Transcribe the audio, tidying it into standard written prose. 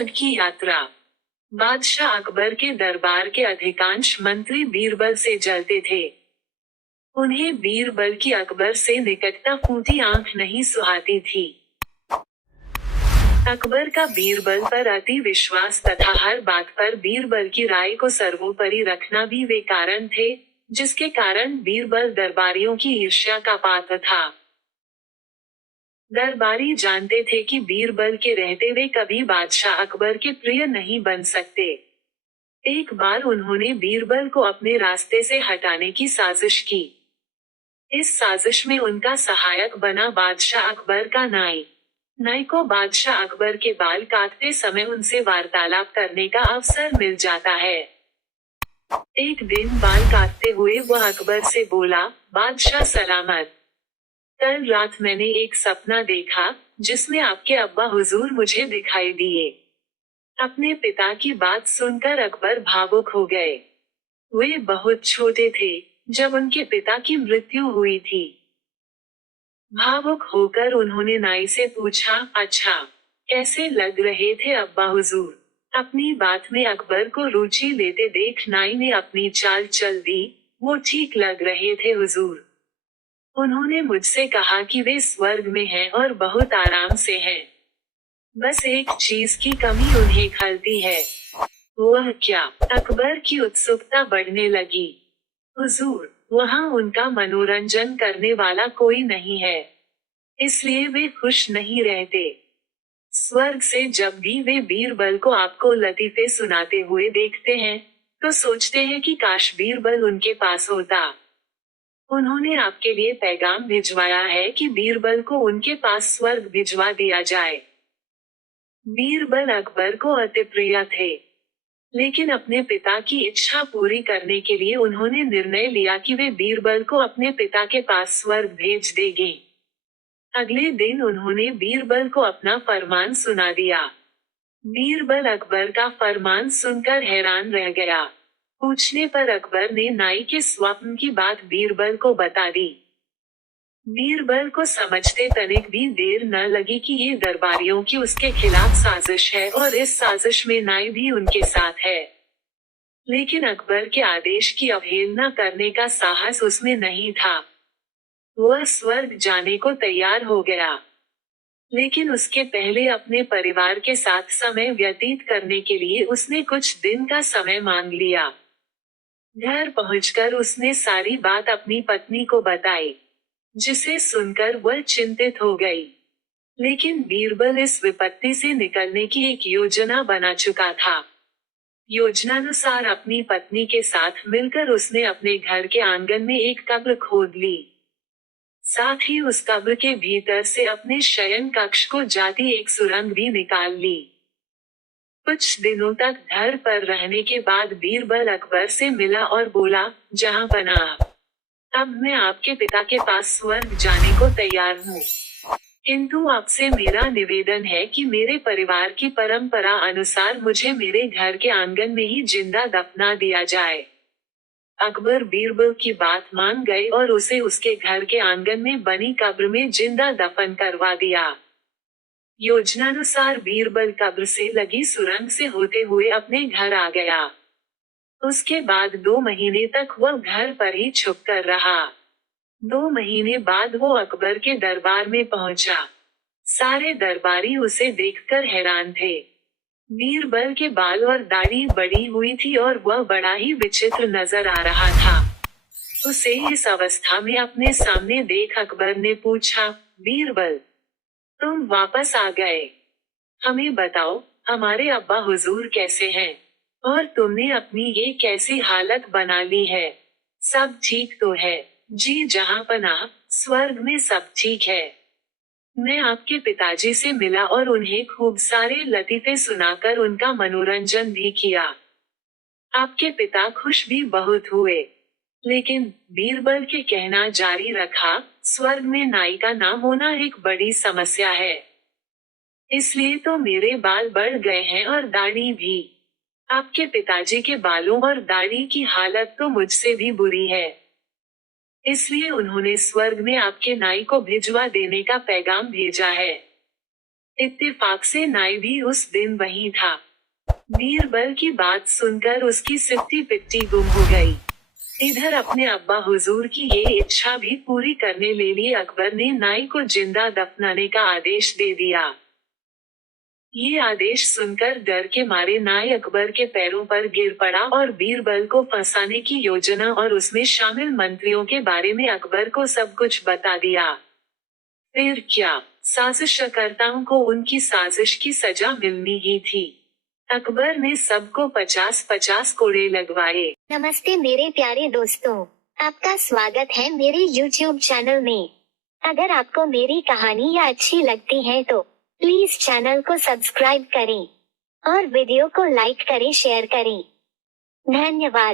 स्वर्ग की यात्रा। बादशाह अकबर के दरबार के अधिकांश मंत्री बीरबल से जलते थे। उन्हें बीरबल की अकबर से निकटता फूटी आंख नहीं सुहाती थी। अकबर का बीरबल पर अति विश्वास तथा हर बात पर बीरबल की राय को सर्वोपरि रखना भी वे कारण थे, जिसके कारण बीरबल दरबारियों की ईर्ष्या का पात्र था। दरबारी जानते थे कि बीरबल के रहते वे कभी बादशाह अकबर के प्रिय नहीं बन सकते। एक बार उन्होंने बीरबल को अपने रास्ते से हटाने की साजिश की। इस साजिश में उनका सहायक बना बादशाह अकबर का नाई। नाई को बादशाह अकबर के बाल काटते समय उनसे वार्तालाप करने का अवसर मिल जाता है। एक दिन बाल काटते हुए वह अकबर से बोला, बादशाह सलामत। कल रात मैंने एक सपना देखा, जिसमें आपके अब्बा हुजूर मुझे दिखाई दिए। अपने पिता की बात सुनकर अकबर भावुक हो गए। वे बहुत छोटे थे जब उनके पिता की मृत्यु हुई थी। भावुक होकर उन्होंने नाई से पूछा, अच्छा, कैसे लग रहे थे अब्बा हुजूर? अपनी बात में अकबर को रुचि लेते देख नाई ने अपनी चाल चल दी, वो ठीक लग रहे थे हुजूर। उन्होंने मुझसे कहा कि वे स्वर्ग में हैं और बहुत आराम से हैं। बस एक चीज की कमी उन्हें खलती है। वह क्या? अकबर की उत्सुकता बढ़ने लगी। हुजूर, वहाँ उनका मनोरंजन करने वाला कोई नहीं है, इसलिए वे खुश नहीं रहते। स्वर्ग से जब भी वे बीरबल को आपको लतीफे सुनाते हुए देखते हैं, तो सोचते हैं कि काश बीरबल उनके पास होता। उन्होंने आपके लिए पैगाम भिजवाया है कि बीरबल को उनके पास स्वर्ग भिजवा दिया जाए। बीरबल अकबर को अति प्रिय थे, लेकिन अपने पिता की इच्छा पूरी करने के लिए उन्होंने निर्णय लिया कि वे बीरबल को अपने पिता के पास स्वर्ग भेज देंगे। अगले दिन उन्होंने बीरबल को अपना फरमान सुना दिया। बीरबल अकबर का फरमान सुनकर हैरान रह गया। पूछने पर अकबर ने नाई के स्वप्न की बात बीरबल को बता दी। बीरबल को समझते तनिक भी देर न लगी कि ये दरबारियों की उसके खिलाफ साजिश है और इस साजिश में नाई भी उनके साथ है। लेकिन अकबर के आदेश की अवहेलना करने का साहस उसमें नहीं था। वह स्वर्ग जाने को तैयार हो गया, लेकिन उसके पहले अपने परिवार के साथ समय व्यतीत करने के लिए उसने कुछ दिन का समय मांग लिया। घर पहुंचकर उसने सारी बात अपनी पत्नी को बताई, जिसे सुनकर वह चिंतित हो गई। लेकिन बीरबल इस विपत्ति से निकलने की एक योजना बना चुका था। योजनानुसार अपनी पत्नी के साथ मिलकर उसने अपने घर के आंगन में एक कब्र खोद ली। साथ ही उस कब्र के भीतर से अपने शयन कक्ष को जाती एक सुरंग भी निकाल ली। कुछ दिनों तक घर पर रहने के बाद बीरबल अकबर से मिला और बोला, जहां पनाह, अब मैं आपके पिता के पास स्वर्ग जाने को तैयार हूँ, किंतु आपसे मेरा निवेदन है कि मेरे परिवार की परंपरा अनुसार मुझे मेरे घर के आंगन में ही जिंदा दफना दिया जाए। अकबर बीरबल की बात मान गए और उसे उसके घर के आंगन में बनी कब्र में जिंदा दफन करवा दिया। योजनानुसार बीरबल कब्र से लगी सुरंग से होते हुए अपने घर आ गया। उसके बाद 2 महीने तक वह घर पर ही छुप कर रहा। 2 महीने बाद वो अकबर के दरबार में पहुंचा। सारे दरबारी उसे देखकर हैरान थे। बीरबल के बाल और दाढ़ी बड़ी हुई थी और वह बड़ा ही विचित्र नजर आ रहा था। उसे इस अवस्था में अपने सामने देख अकबर ने पूछा, बीरबल, तुम वापस आ गए। हमें बताओ, हमारे अब्बा हुजूर कैसे हैं? और तुमने अपनी ये कैसी हालत बना ली है? सब ठीक तो है? जी जहां पनाह, स्वर्ग में सब ठीक है। मैं आपके पिताजी से मिला और उन्हें खूब सारे लतीफे सुनाकर उनका मनोरंजन भी किया। आपके पिता खुश भी बहुत हुए। लेकिन बीरबल के कहना जारी रखा, स्वर्ग में नाई का ना होना एक बड़ी समस्या है। इसलिए तो मेरे बाल बढ़ गए हैं और दाढ़ी भी। आपके पिताजी के बालों और दाढ़ी की हालत तो मुझसे भी बुरी है। इसलिए उन्होंने स्वर्ग में आपके नाई को भिजवा देने का पैगाम भेजा है। इत्तेफाक से नाई भी उस दिन वहीं था। बीरबल की बात सुनकर उसकी सिट्टी पिट्टी गुम हो गई। इधर अपने अब्बा हुजूर की ये इच्छा भी पूरी करने ले लिए अकबर ने नाई को जिंदा दफनाने का आदेश दे दिया। ये आदेश सुनकर डर के मारे नाई अकबर के पैरों पर गिर पड़ा और बीरबल को फंसाने की योजना और उसमें शामिल मंत्रियों के बारे में अकबर को सब कुछ बता दिया। फिर क्या, साजिशकर्ताओं को उनकी साजिश की सजा मिलनी ही थी। अकबर ने सबको 50-50 कोड़े लगवाए। नमस्ते मेरे प्यारे दोस्तों, आपका स्वागत है मेरे YouTube चैनल में। अगर आपको मेरी कहानियाँ अच्छी लगती है तो प्लीज चैनल को सब्सक्राइब करें और वीडियो को लाइक करें, शेयर करें। धन्यवाद।